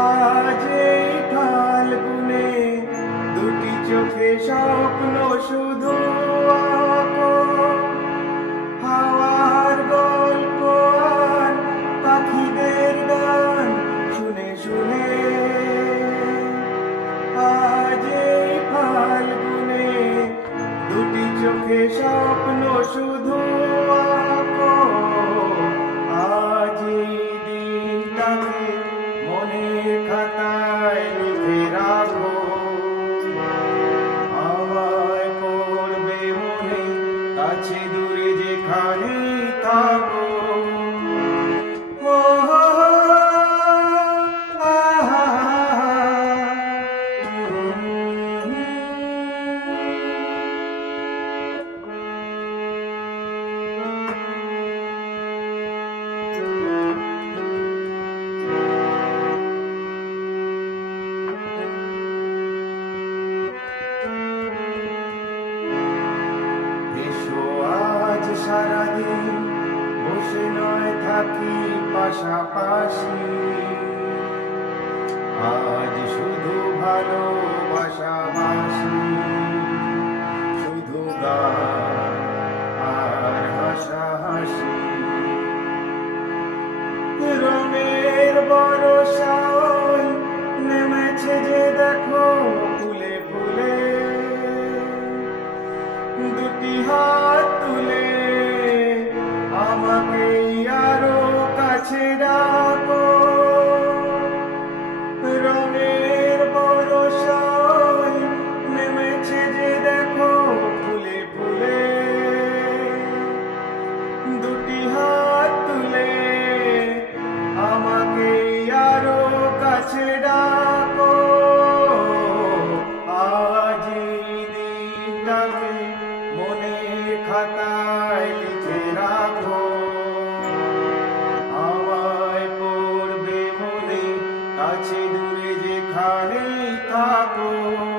আজ এই ফাল্গুনে দুটি চোখে স্বপ্ন শুধু চোখে স্বপ্ন শুধু আঁকো। দিন তাকে মনের খাতায় লিখে কাছে সারাদিন বসে নয় থাকি পাশাপাশি। আজ শুধু ভালোবাসাবাসি থাকো